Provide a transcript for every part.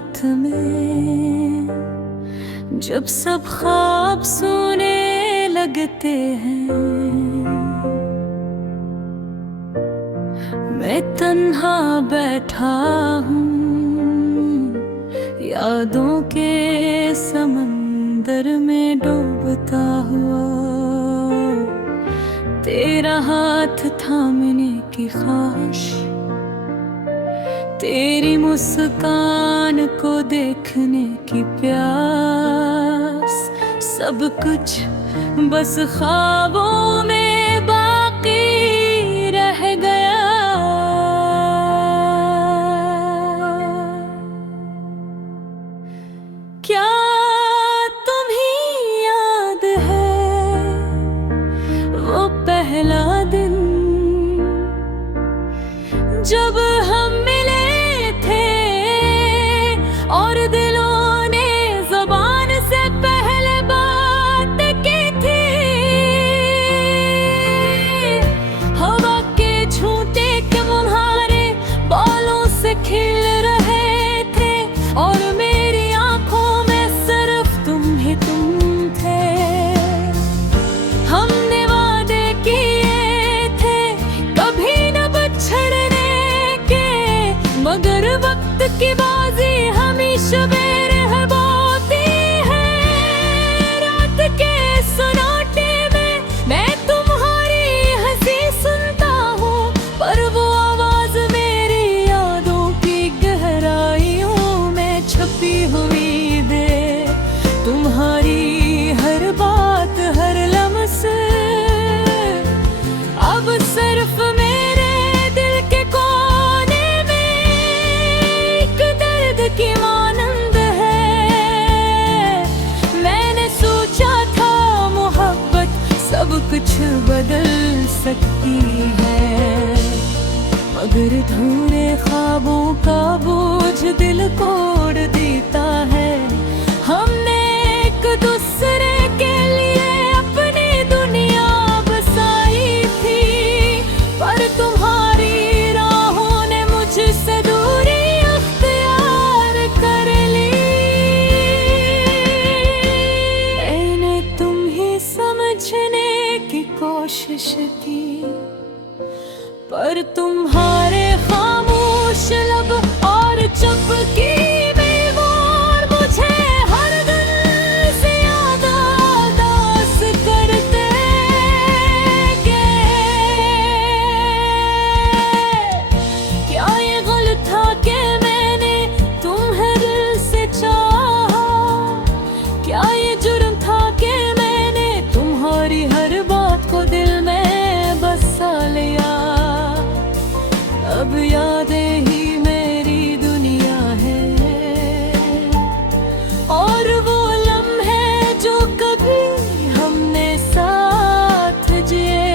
रात में जब सब ख्वाब सोने लगते हैं, मैं तन्हा बैठा हूँ यादों के समंदर में डूबता हुआ। तेरा हाथ थामने की ख्वाहिश, तेरी मुस्कान को देखने की प्यास, सब कुछ बस ख्वाबों में बाकी रह गया। क्या तुम्हें याद है वो पहला दिन जब हम मिले थे और दिलों ने ज़बान से पहले बात की थी। हवा के झूठे के मुहारे बालों से खिल रहे थे और मेरी आंखों में सिर्फ तुम ही तुम थे। हमने वादे किए थे कभी न बिछड़ने के, मगर वक्त की बाजी हमेशा बेरहबाती है। रात के सन्नाटे में मैं तुम्हारी हंसी सुनता हूँ, पर वो आवाज मेरी यादों की गहराइयों में छुपी हुई है। तुम्हारी हर बात हर लम्हे अब सिर्फ मेरे दिल के कोने में एक दर्द की मानंद है। मैंने सोचा था मोहब्बत सब कुछ बदल सकती है, मगर धुरे ख्वाबों का बोझ दिल कोड़ देता है। हमने एक दूसरे के लिए अपनी दुनिया बसाई थी, पर तुम्हारी राहों ने मुझसे दूरी अख्तियार कर ली। मैंने तुम ही समझने की कोशिश की, पर तुम्हारे खामोश लब और चुपकी में मोर मुझे हर दिल से यादादास करते गए। क्या ये गलत था कि मैंने तुम्हें दिल से चाहा? क्या ये जुर्म था कि मैंने तुम्हारी हर बात को दिल में बसा लिया? अब यादें ही मेरी दुनिया है और वो लम्हे जो कभी हमने साथ जिए,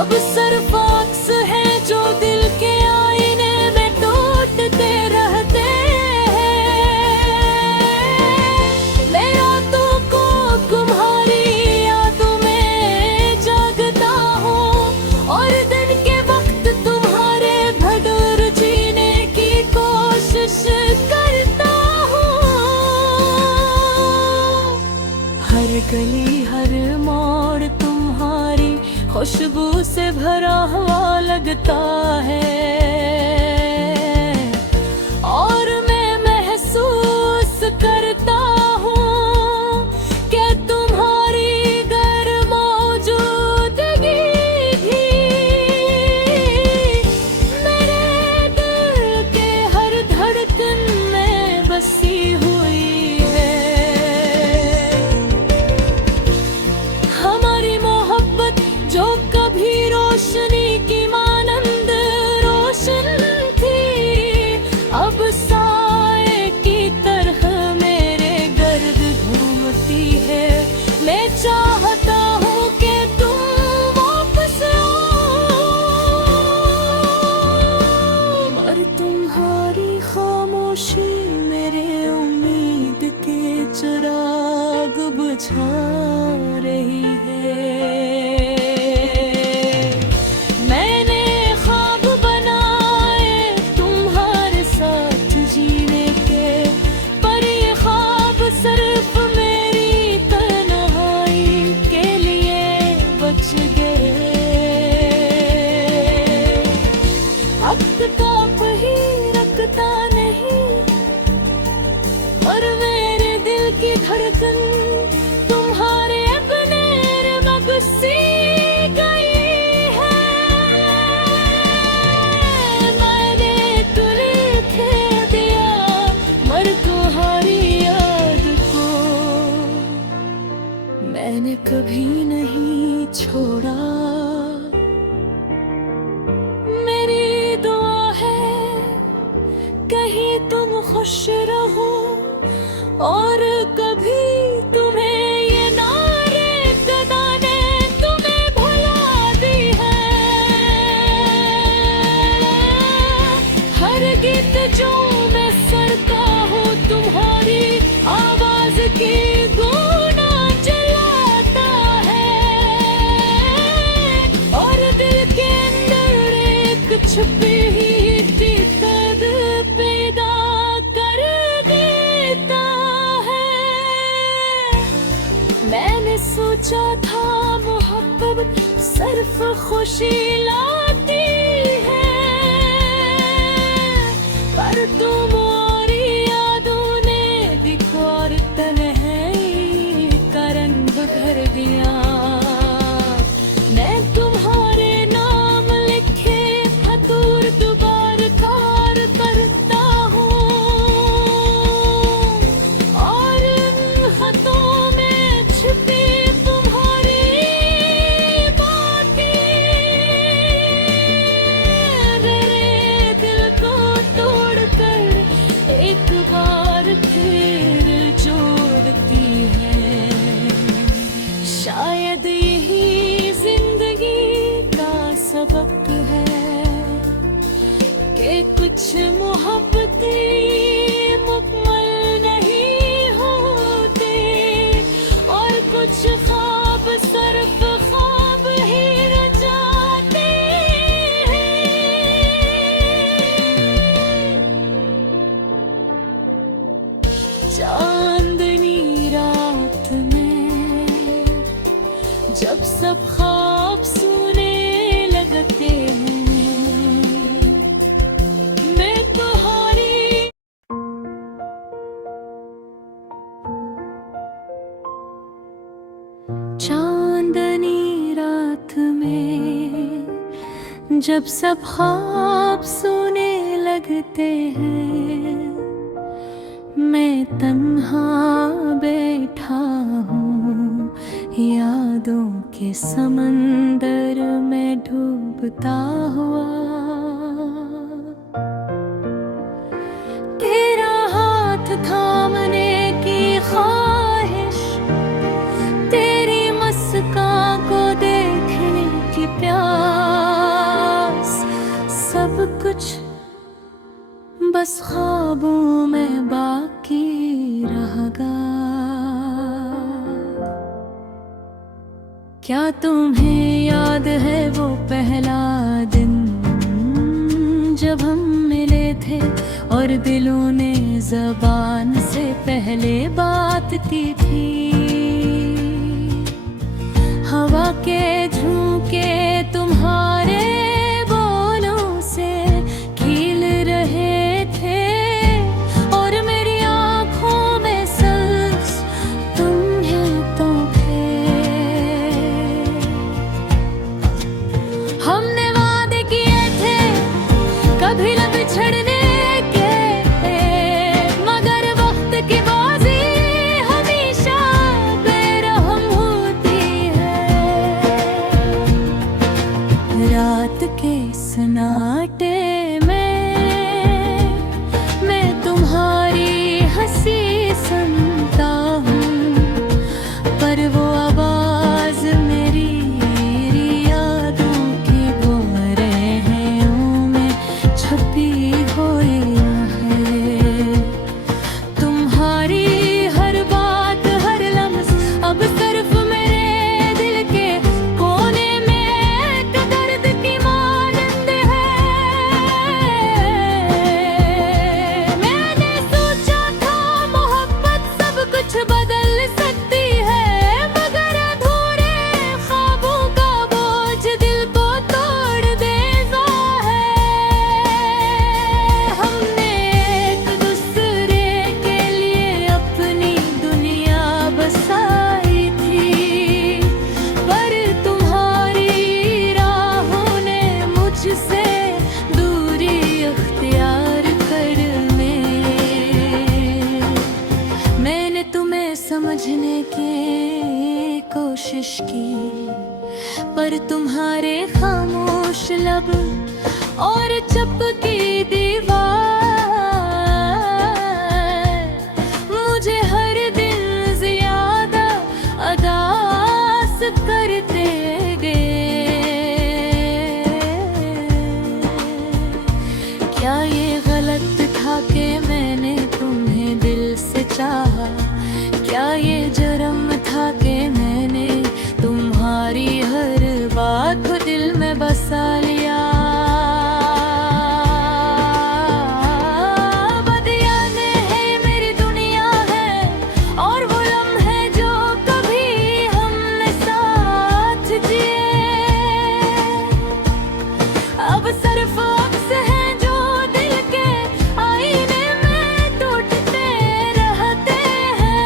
अब सिर्फ अक्स है जो दिल के आईने में टूटते रहते हैं। मैं रातों को तुम्हारी यादों में जागता हूँ और दिन के वक्त तुम्हारे भडोर जीने की कोशिश करता हूँ। हर गली हर मोड़ तुम्हारी खुशबू से भरा हुआ लगता है और मैं महसूस करता हूँ कि तुम्हारी गैर मौजूदगी भी मेरे दिल के हर धड़कन में बसी हुई है। हमारी मोहब्बत जो कभी रोशनी की मानंद रोशन थी, अब साए की तरह मेरे गर्द घूमती है। मैं चाहता हूँ कि तुम वापस आओ, पर तुम्हारी खामोशी मेरे उम्मीद के चिराग बुझा रही है। मैंने ख्वाब बनाए तुम्हारे साथ जी कभी नहीं छोड़ा। मेरी दुआ है कहीं तुम खुश रहो और कभी तुम्हें ये नारे गदा ने तुम्हें भुला दी है। हर गीत जो मैं सरता हूँ तुम्हारी आवाज की गूंजा जलाता है और दिल के अंदर एक छुपी ही दर्द पैदा कर देता है। मैंने सोचा था मोहब्बत सिर्फ खुशी लाती है, पर तुम्हारी यादों ने दिखार तन्हाई का रंग भर दिया। मैं तुम्हारे नाम लिखे फतूर दुबार कार करता हूँ और उन हाथों में छिपी तुम्हारी बातें मेरे दिल को तोड़कर एक बार फिर जोड़ती है। शायद यही जिंदगी का सबक है कि कुछ मोहब्बतें मुकम्मल नहीं होते और कुछ ख्वाब सिर्फ ख्वाब ही रह जाते हैं। चांदनी रात में जब सब ख्वाब सोने लगते हैं, मैं तुम्हारी चांदनी रात में जब सब ख्वाब सोने लगते हैं, मैं तन्हा बैठा हूँ यादों के समंदर में डूबता हुआ। तेरा हाथ थामने की ख्वाहिश, तेरी मुस्कान को देखने की प्यास, सब कुछ बस ख्वाबों में बाकी रह गया। क्या तुम्हें याद है वो पहला दिन जब हम मिले थे और दिलों ने ज़बान से पहले बात की थी? हवा के झोंके तुम्हारे बोलों से खिल रहे थे और मेरी आँखों में सच तुम्हें तो थे। हमने वादे किए थे कभी न बिछड़ने के, मगर वक्त की बाजी हमेशा बेरहम होती है। रात के सन्नाटे में मैं तुम्हारी हंसी सुनता हूँ, पर वो आवाज मेरी यादों की बोरियों में छुपी हुई है। तुम्हारी हर बात हर लम्स अब सिर्फ मेरे दिल के कोने में एक दर्द की मानंद है। मैंने सोचा था मोहब्बत सब कुछ बदल सकती है, मगर अधूरे ख्वाबों का बोझ दिल को तोड़ देता है। हमने एक दूसरे के लिए अपनी दुनिया बसाई थी, पर तुम्हारी राहों ने मुझसे दूरी अख्तियार कर मैंने तुम्हें समझने की कोशिश कोशिश की, पर तुम्हारे खामोश लब और चपकी दीवार मुझे हर दिन ज्यादा अदास करते गए। क्या ये गलत था कि मैंने तुम्हें दिल से चाहा? क्या ये जुर्म था कि मैंने तुम्हारी हर बात को दिल में बसा लिया? बदियाने है मेरी दुनिया है, और वो लम्हे जो कभी हमने साथ जिए अब सिर्फ अक्स हैं जो दिल के आईने में टूटते रहते हैं।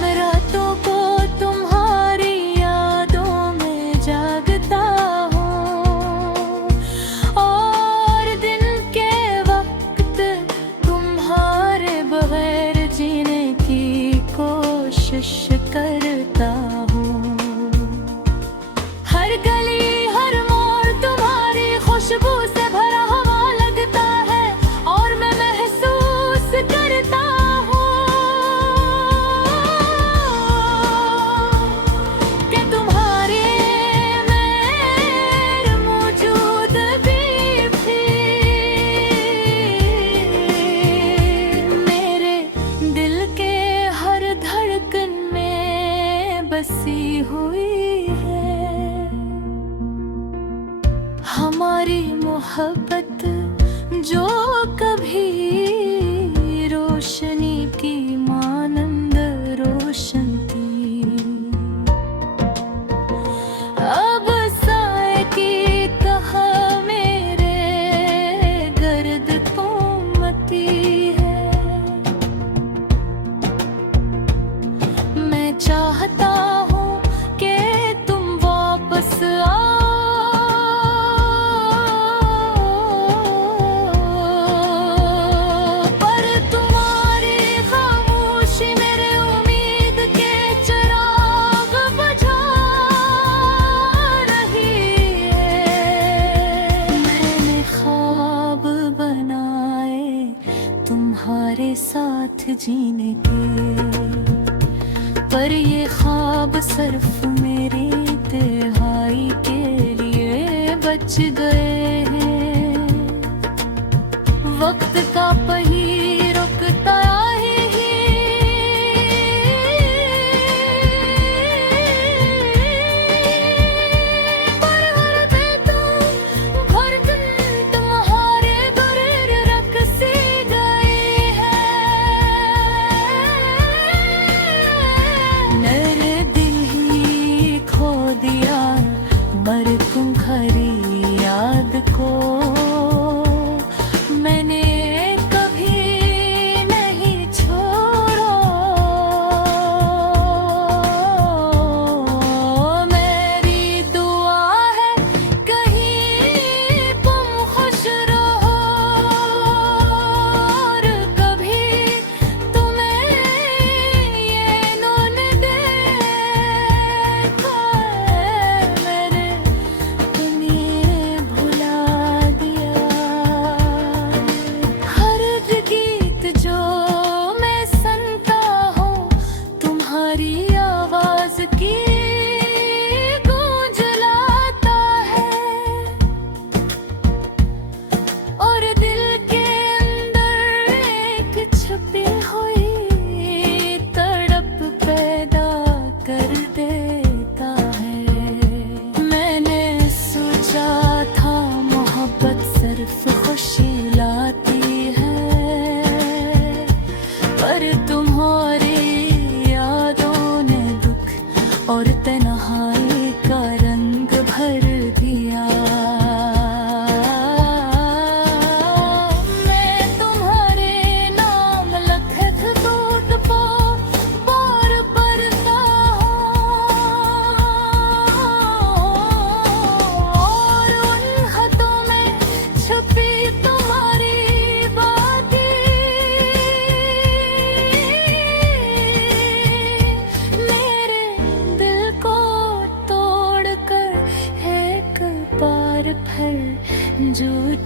मैं रातों को तुम्हारी यादों में जागता हूँ, और दिन के वक्त तुम्हारे बगैर जीने की कोशिश करता हूँ। हर गली हर मोड़ तुम्हारी खुशबू से भरा हुआ लगता है, और मैं महसूस करता हूँ कि तुम्हारे मेरे मौजूद भी थी। मेरे दिल के हर धड़कन में बसी हुई है हमारी मोहब्बत, जो कभी रोशनी की मानंद रोशन थी। अब साए की तरह मेरे गर्द कोमती है। मैं चाहता हूँ कि तुम वापस आओ, पर तुम्हारी खामोशी मेरे उम्मीद के चिराग बुझा रही है। मैंने ख्वाब बनाए तुम्हारे साथ जीने के, पर ये ख्वाब सिर्फ मेरी तन्हाई के लिए बच गए हैं। वक्त का पहिया रुकता ही पर हर बेतुम धड़कन तुम्हारे गुरूर रख सी गई है। मेरे दिल ही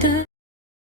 द